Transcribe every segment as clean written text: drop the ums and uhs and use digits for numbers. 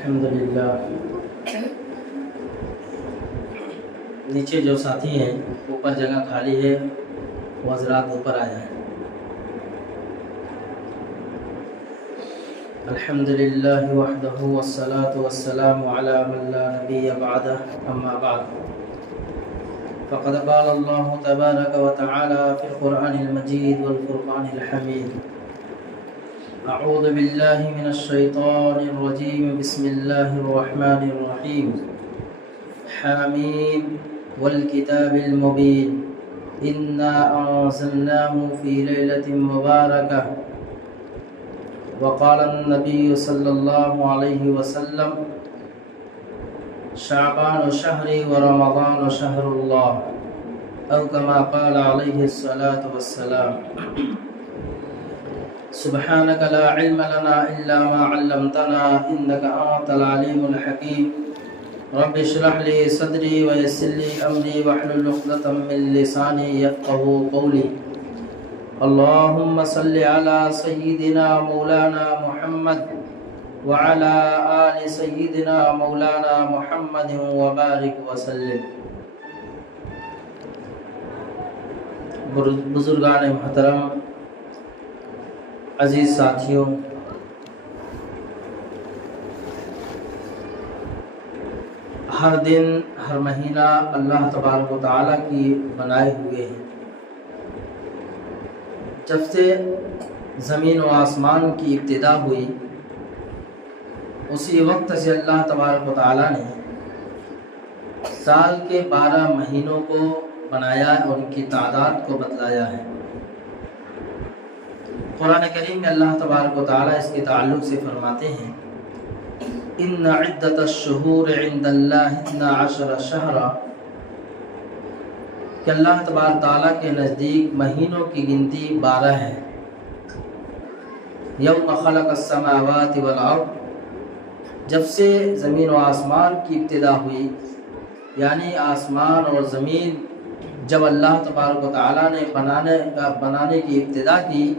الحمدللہ۔ نیچے جو ساتھی ہیں اوپر جگہ خالی ہے، وہ حضرات اوپر آ جائیں۔ الحمدللہ وحدہ والصلاة والسلام علی من لا نبی بعدہ، اما بعد فقد قال اللہ تبارک وتعالی فی القرآن المجید والفرقان الحمید۔ اعوذ باللہ من الشیطان الرجیم، بسم اللہ الرحمن الرحیم۔ حامیم والکتاب المبین، انا انزلناہ فی لیلۃ مبارکہ۔ وقال النبی صلی اللہ علیہ وسلم شعبان شہری ورمضان شہر اللہ، او کما قال علیہ الصلاة والسلام۔ سبحانک لا علم لنا الا ما علمتنا انک انت العلیم الحکیم۔ رب اشرح لی صدری ویسر لی امری واحلل عقدۃ من لسانی یفقہوا قولی۔ اللہم صل علی سیدنا مولانا محمد وعلی آل سیدنا مولانا محمد وبارک وسلم۔ بزرگان محترم، عزیز ساتھیوں، ہر دن ہر مہینہ اللہ تبارک و تعالیٰ کی بنائے ہوئے ہیں۔ جب سے زمین و آسمان کی ابتدا ہوئی اسی وقت سے اللہ تبارک و تعالیٰ نے سال کے 12 مہینوں کو بنایا اور ان کی تعداد کو بتلایا ہے۔ قرآن کریم میں اللہ تبارک و تعالیٰ اس کے تعلق سے فرماتے ہیں ان عدت الشہور عند اللہ 12 شہرا، کہ اللہ تبارک تعالیٰ کے نزدیک مہینوں کی گنتی 12 ہے۔ یوم خلق السماوات والارض، جب سے زمین و آسمان کی ابتدا ہوئی، یعنی آسمان اور زمین جب اللہ تبارک و تعالیٰ نے بنانے کی ابتدا کی،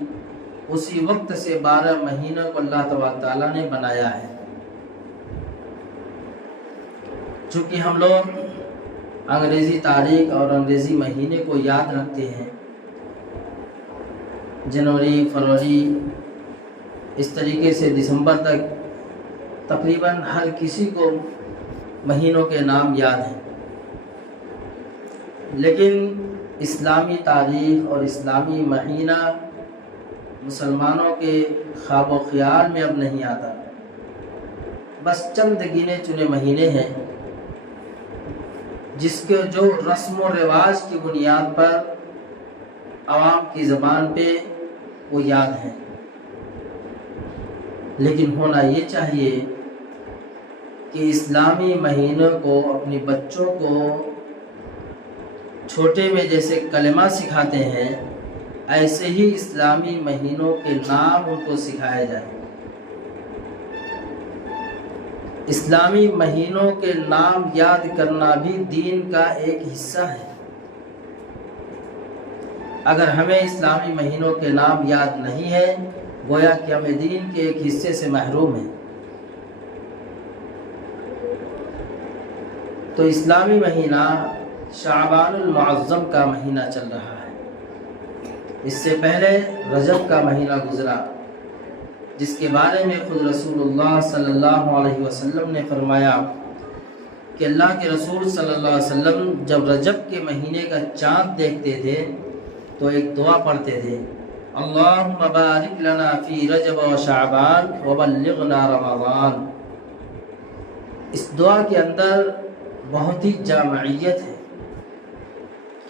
اسی وقت سے 12 مہینوں کو اللہ تبارک تعالیٰ نے بنایا ہے۔ چونکہ ہم لوگ انگریزی تاریخ اور انگریزی مہینے کو یاد رکھتے ہیں، جنوری، فروری، اس طریقے سے دسمبر تک تقریباً ہر کسی کو مہینوں کے نام یاد ہیں، لیکن اسلامی تاریخ اور اسلامی مہینہ مسلمانوں کے خواب و خیال میں اب نہیں آتا۔ بس چند گنے چنے مہینے ہیں جس کے جو رسم و رواج کی بنیاد پر عوام کی زبان پہ وہ یاد ہیں، لیکن ہونا یہ چاہیے کہ اسلامی مہینوں کو اپنے بچوں کو چھوٹے میں جیسے کلمہ سکھاتے ہیں، ایسے ہی اسلامی مہینوں کے نام ان کو سکھائے جائیں۔ اسلامی مہینوں کے نام یاد کرنا بھی دین کا ایک حصہ ہے۔ اگر ہمیں اسلامی مہینوں کے نام یاد نہیں ہے، گویا کہ ہمیں دین کے ایک حصے سے محروم ہیں۔ تو اسلامی مہینہ شعبان المعظم کا مہینہ چل رہا ہے۔ اس سے پہلے رجب کا مہینہ گزرا، جس کے بارے میں خود رسول اللہ صلی اللہ علیہ وسلم نے فرمایا کہ اللہ کے رسول صلی اللہ علیہ وسلم جب رجب کے مہینے کا چاند دیکھتے تھے تو ایک دعا پڑھتے تھے، اللہم بارک لنا فی رجب و شعبان وبلغنا رمضان۔ اس دعا کے اندر بہت ہی جامعیت ہے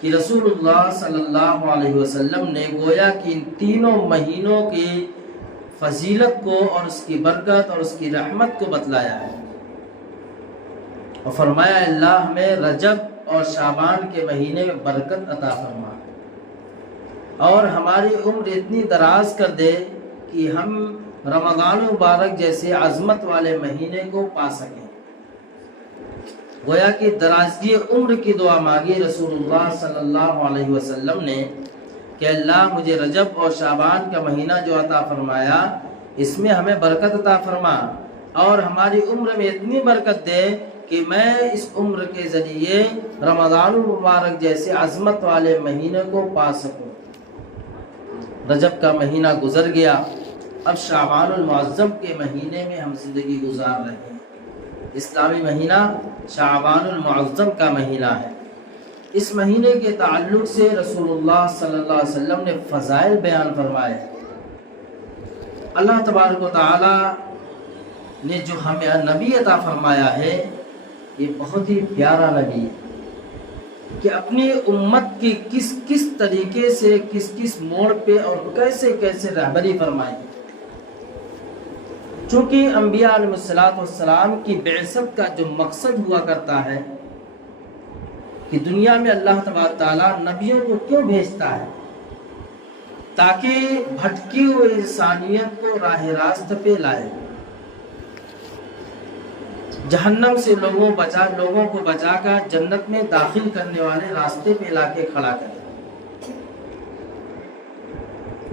کہ رسول اللہ صلی اللہ علیہ وسلم نے گویا کہ ان تینوں مہینوں کی فضیلت کو اور اس کی برکت اور اس کی رحمت کو بتلایا ہے، اور فرمایا اللہ ہمیں رجب اور شعبان کے مہینے میں برکت عطا فرما اور ہماری عمر اتنی دراز کر دے کہ ہم رمضان مبارک جیسے عظمت والے مہینے کو پا سکیں۔ گویا کہ درازی عمر کی دعا مانگی رسول اللہ صلی اللہ علیہ وسلم نے کہ اللہ مجھے رجب اور شعبان کا مہینہ جو عطا فرمایا اس میں ہمیں برکت عطا فرما اور ہماری عمر میں اتنی برکت دے کہ میں اس عمر کے ذریعے رمضان المبارک جیسے عظمت والے مہینے کو پا سکوں۔ رجب کا مہینہ گزر گیا، اب شعبان المعظم کے مہینے میں ہم زندگی گزار رہے ہیں۔ اسلامی مہینہ شعبان المعظم کا مہینہ ہے۔ اس مہینے کے تعلق سے رسول اللہ صلی اللہ علیہ وسلم نے فضائل بیان فرمائے۔ اللہ تبارک و تعالی نے جو ہمیں نبی عطا فرمایا ہے، یہ بہت ہی پیارا نبی ہے کہ اپنی امت کی کس کس طریقے سے کس کس موڑ پہ اور کیسے کیسے رہبری فرمائی۔ چونکہ انبیاء علیہ السلام کی بعثت کا جو مقصد ہوا کرتا ہے کہ دنیا میں اللہ تبارک تعالیٰ نبیوں کو کیوں بھیجتا ہے، تاکہ بھٹکی ہوئی انسانیت کو راہ راست پہ لائے، جہنم سے لوگوں کو بچا کر جنت میں داخل کرنے والے راستے پہ لا کے کھڑا کرے۔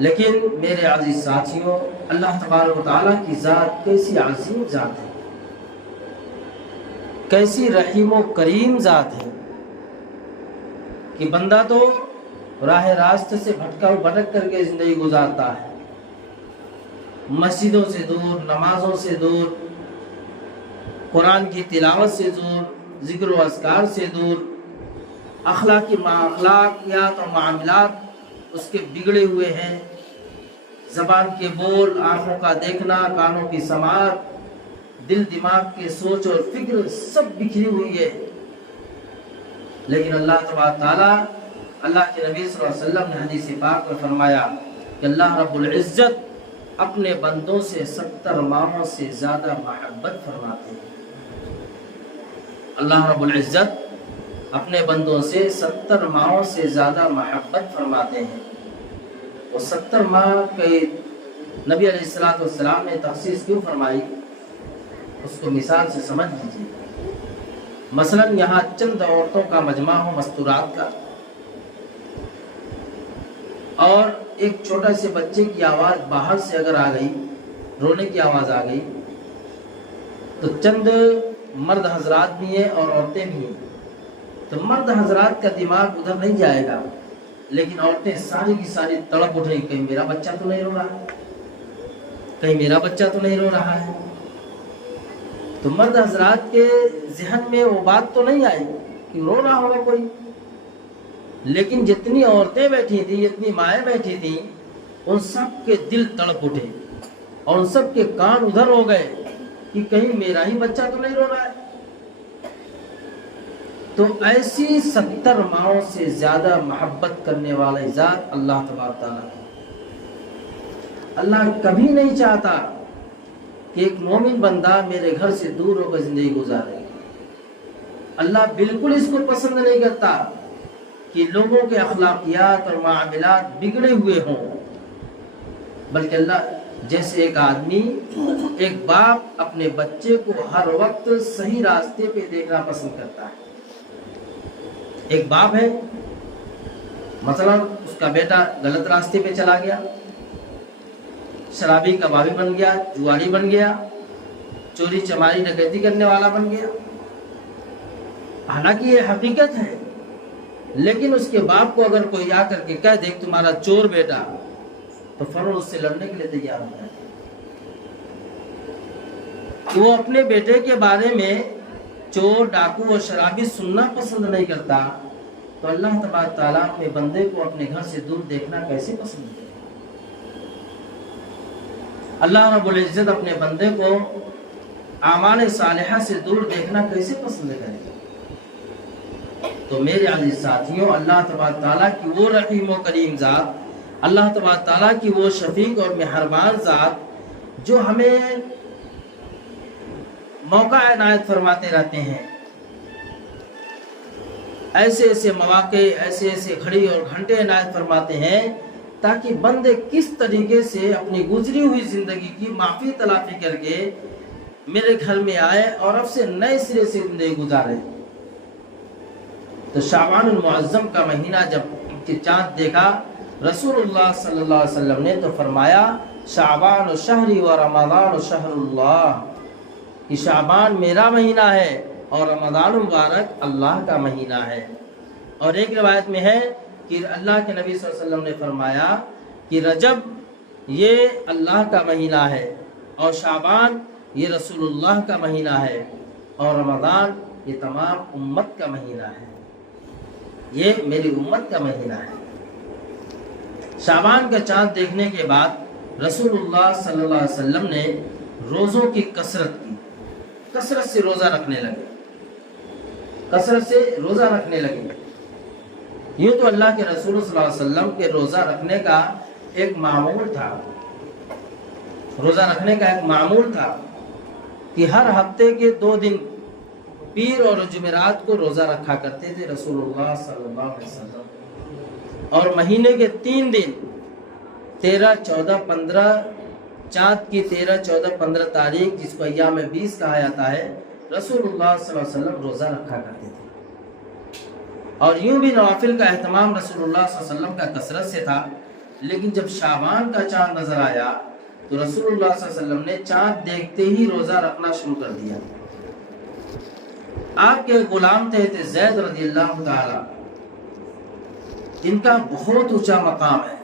لیکن میرے عزیز ساتھیوں، اللہ تبارک و تعالیٰ کی ذات کیسی عظیم ذات ہے، کیسی رحیم و کریم ذات ہے کہ بندہ تو راہ راست سے بھٹک کر کے زندگی گزارتا ہے، مسجدوں سے دور، نمازوں سے دور، قرآن کی تلاوت سے دور، ذکر و اذکار سے دور، اخلاقیات اور معاملات اس کے بگڑے ہوئے ہیں، زبان کے بول، آنکھوں کا دیکھنا، کانوں کی سماعت، دل دماغ کے سوچ اور فکر سب بکھری ہوئی ہے۔ لیکن اللہ تبارک تعالیٰ، اللہ کے نبی صلی اللہ علیہ وسلم نے حدیث پاک میں فرمایا کہ اللہ رب العزت اپنے بندوں سے 70 ماہوں سے زیادہ محبت فرماتے ہیں۔ اللہ رب العزت اپنے بندوں سے 70 ماہوں سے زیادہ محبت فرماتے ہیں۔ وہ 70 ماہ کے نبی علیہ السلام نے تخصیص کیوں فرمائی، اس کو مثال سے سمجھ لیجیے۔ مثلا یہاں چند عورتوں کا مجمع ہو مستورات کا، اور ایک چھوٹا سے بچے کی آواز باہر سے اگر آ گئی، رونے کی آواز آ گئی، تو چند مرد حضرات بھی ہیں اور عورتیں بھی ہیں، تو مرد حضرات کا دماغ ادھر نہیں جائے گا، لیکن عورتیں ساری کی ساری تڑپ اٹھیں، کہیں میرا بچہ تو نہیں رو رہا ہے، کہیں میرا بچہ تو نہیں رو رہا ہے۔ تو مرد حضرات کے ذہن میں وہ بات تو نہیں آئی کہ رو رہا ہوگا کوئی، لیکن جتنی عورتیں بیٹھی تھیں، جتنی مائیں بیٹھی تھیں، ان سب کے دل تڑپ اٹھے اور ان سب کے کان ادھر ہو گئے کہ کہیں میرا ہی بچہ تو نہیں رو رہا ہے۔ تو ایسی 70 ماہوں سے زیادہ محبت کرنے والا ذات اللہ تبارک تعالیٰ ہے۔ اللہ کبھی نہیں چاہتا کہ ایک مومن بندہ میرے گھر سے دور ہو کر زندگی گزارے۔ اللہ بالکل اس کو پسند نہیں کرتا کہ لوگوں کے اخلاقیات اور معاملات بگڑے ہوئے ہوں، بلکہ اللہ جیسے ایک آدمی، ایک باپ اپنے بچے کو ہر وقت صحیح راستے پہ دیکھنا پسند کرتا ہے۔ ایک باپ ہے، مثلا اس کا بیٹا غلط راستے پہ چلا گیا، شرابی کبابی بن گیا، جواری بن گیا، چوری چماری ڈکیتی کرنے والا بن گیا، حالانکہ یہ حقیقت ہے، لیکن اس کے باپ کو اگر کوئی آ کر کے کہہ دے کہ تمہارا چور بیٹا، تو فوراً اس سے لڑنے کے لیے تیار ہوتا ہے۔ وہ اپنے بیٹے کے بارے میں چور، ڈاکو اور شرابی سننا پسند نہیں کرتا، تو اللہ تبارک تعالیٰ اپنے بندے کو اپنے گھر سے دور دیکھنا کیسے پسند کرے؟ اللہ رب العزت اپنے بندے کو اعمال صالحہ سے دور دیکھنا کیسے پسند کرے؟ تو میرے عزیز ساتھیوں، اللہ تبارک تعالیٰ کی وہ رحیم و کریم ذات، اللہ تبارک تعالیٰ کی وہ شفیق اور مہربان ذات جو ہمیں موقع عنایت فرماتے رہتے ہیں، ایسے ایسے مواقع، ایسے ایسے گھڑی اور گھنٹے عنایت فرماتے ہیں تاکہ بندے کس طریقے سے اپنی گزری ہوئی زندگی کی معافی تلافی کر کے میرے گھر میں آئے اور اب سے نئے سرے سے زندگی گزارے۔ تو شعبان المعظم کا مہینہ جب چاند دیکھا رسول اللہ صلی اللہ علیہ وسلم نے تو فرمایا شعبان شہری و رمضان شہر اللہ، کہ شعبان میرا مہینہ ہے اور رمضان مبارک اللہ کا مہینہ ہے۔ اور ایک روایت میں ہے کہ اللہ کے نبی صلی اللہ علیہ وسلم نے فرمایا کہ رجب یہ اللہ کا مہینہ ہے اور شعبان یہ رسول اللہ کا مہینہ ہے اور رمضان یہ تمام امت کا مہینہ ہے، یہ میری امت کا مہینہ ہے۔ شعبان کا چاند دیکھنے کے بعد رسول اللہ صلی اللہ علیہ وسلم نے روزوں کی کثرت سے روزہ رکھنے لگے۔ یوں تو اللہ کے رسول صلی اللہ علیہ وسلم کے روزہ رکھنے کا ایک معمول تھا کہ ہر ہفتے کے 2 دن پیر اور جمعرات کو روزہ رکھا کرتے تھے رسول اللہ صلی اللہ علیہ وسلم، اور مہینے کے 3 دن 13، 14، 15 چاند کی 13، 14، 15 تاریخ جس کو ایام 20 کہا جاتا ہے، رسول اللہ صلی اللہ علیہ وسلم روزہ رکھا کرتے تھے۔ اور یوں بھی نوافل کا اہتمام رسول اللہ صلی اللہ علیہ وسلم کا کثرت سے تھا، لیکن جب شعبان کا چاند نظر آیا تو رسول اللہ صلی اللہ علیہ وسلم نے چاند دیکھتے ہی روزہ رکھنا شروع کر دیا۔ آپ کے غلام تھے زید رضی اللہ تعالی، ان کا بہت اونچا مقام ہے،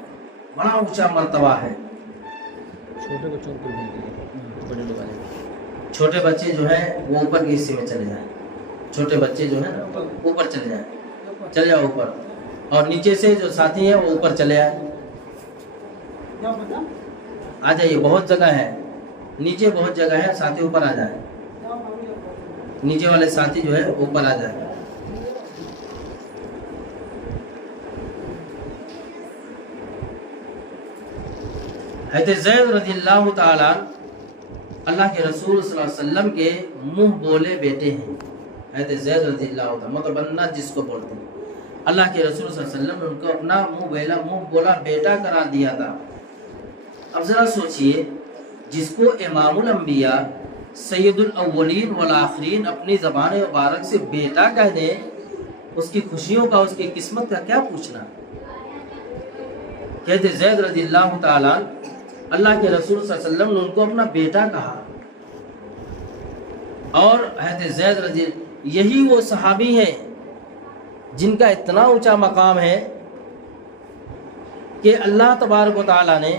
بڑا اونچا مرتبہ ہے۔ چھوٹے بچے جو ہیں وہ اوپر کے حصے میں چلے جائیں، چھوٹے بچے جو ہیں اوپر چلے جاؤ اوپر، اور نیچے سے جو ساتھی ہیں وہ اوپر چلے آئے، آ جائیے، بہت جگہ ہے، نیچے بہت جگہ ہے، ساتھی اوپر آ جائیں، نیچے والے ساتھی جو ہے اوپر آ جائیں۔ حضرت زید رضی اللہ تعالی اللہ کے رسول صلی اللہ علیہ وسلم کے منہ بولے بیٹے ہیں۔ حضرت زید رضی اللہ تعالی متبنہ جس کو بولتے ہیں، اللہ کے رسول صلی اللہ علیہ وسلم نے ان کو اپنا منہ بولا بیٹا قرار دیا تھا۔ اب ذرا سوچئے، جس کو امام الانبیاء سید الاولین والآخرین اپنی زبان مبارک سے بیٹا کہہ دیں، اس کی خوشیوں کا، اس کی قسمت کا کیا پوچھنا۔ کہتے زید رضی اللہ تعالی اللہ کے رسول صلی اللہ علیہ وسلم نے ان کو اپنا بیٹا کہا، اور حضرت زید رضی یہی وہ صحابی ہیں جن کا اتنا اونچا مقام ہے کہ اللہ تبارک و تعالی نے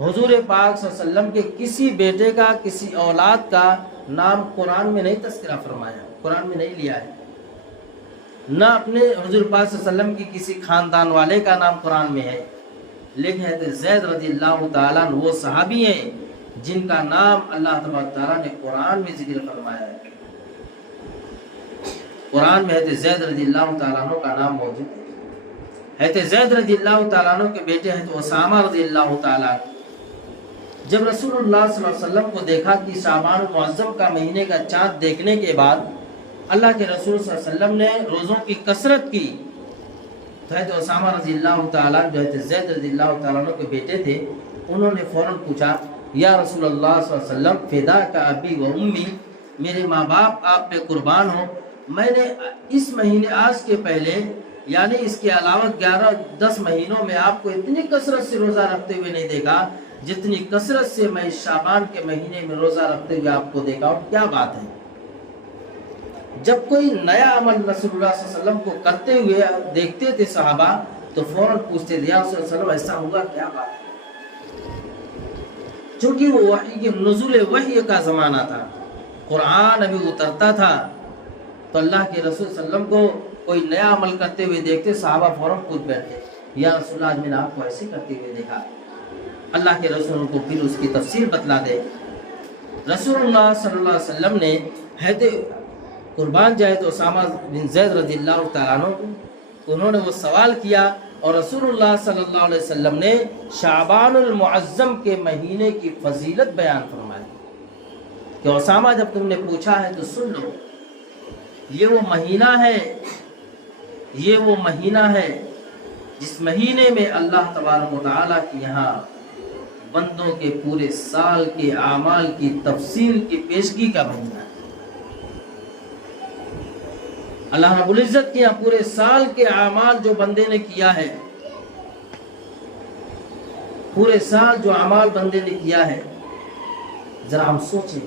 حضور پاک صلی اللہ علیہ وسلم کے کسی بیٹے کا، کسی اولاد کا نام قرآن میں نہیں تذکرہ فرمایا، قرآن میں نہیں لیا ہے، نہ اپنے حضور پاک صلی اللہ علیہ وسلم کی کسی خاندان والے کا نام قرآن میں ہے، لیکن حضرت زید رضی اللہ تعالیٰ وہ صحابی ہیں جن کا نام اللہ تبارک تعالیٰ نے قرآن میں ذکر فرمایا ہے۔ قرآن میں حضرت زید رضی اللہ تعالیٰ کا نام موجود ہے۔ حضرت زید رضی اللہ تعالیٰ کے بیٹے حضرت اسامہ رضی اللہ تعالیٰ، جب رسول اللہ صلی اللہ علیہ وسلم کو دیکھا کہ شعبان المعظم کا مہینے کا چاند دیکھنے کے بعد اللہ کے رسول صلی اللہ علیہ وسلم نے روزوں کی کثرت کی، تو حضرت اسامہ رضی اللہ تعالیٰ جو حضرت زید رضی اللہ تعالیٰ کے بیٹے تھے، انہوں نے فوراً پوچھا، یا رسول اللہ صلی اللہ علیہ وسلم فدا کا ابی و امی، میرے ماں باپ آپ پہ قربان ہو، میں نے اس مہینے آج کے پہلے یعنی اس کے علاوہ 11-10 مہینوں میں آپ کو اتنی کثرت سے روزہ رکھتے ہوئے نہیں دیکھا جتنی کثرت سے میں شعبان کے مہینے میں روزہ رکھتے ہوئے آپ کو دیکھا ہوں، کیا بات ہے۔ جب کوئی نیا عمل رسول اللہ صلی اللہ علیہ وسلم کو کرتے ہوئے دیکھتے تھے صحابہ تو فوراً پوچھتے تھے، یا رسول اللہ صلی اللہ علیہ وسلم ایسا ہوا، کیا بات ہے۔ چونکہ وہ وحی کے نزول وحی کا زمانہ تھا، قرآن ابھی اترتا تھا، تو اللہ کے رسول صلی اللہ علیہ وسلم کو کوئی نیا عمل کرتے ہوئے دیکھتے صحابہ فوراً پوچھ بیٹھتے، یا رسول اللہ آج میں نے آپ کو ایسے کرتے ہوئے دیکھا۔ اللہ کے رسول کو پھر اس کی تفسیر بتلا دے۔ رسول اللہ صلی اللہ علیہ وسلم نے قربان جائے تو اسامہ بن زید رضی اللہ تعالیٰ عنہ، انہوں نے وہ سوال کیا، اور رسول اللہ صلی اللہ علیہ وسلم نے شعبان المعظم کے مہینے کی فضیلت بیان فرمائی کہ اسامہ جب تم نے پوچھا ہے تو سن لو، یہ وہ مہینہ ہے جس مہینے میں اللہ تبارک و تعالیٰ کی یہاں بندوں کے پورے سال کے اعمال کی تفصیل کی پیشگی کا مہینہ ہے۔ اللہ رب العزت کے یہاں پورے سال کے اعمال جو بندے نے کیا ہے، پورے سال جو اعمال بندے نے کیا ہے، ذرا ہم سوچیں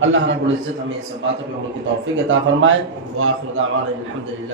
اللہ رب العزت ہمیں ان سب باتوں پہ عمل کی توفیق عطا فرمائے۔ وآخر دعوانا الحمدللہ۔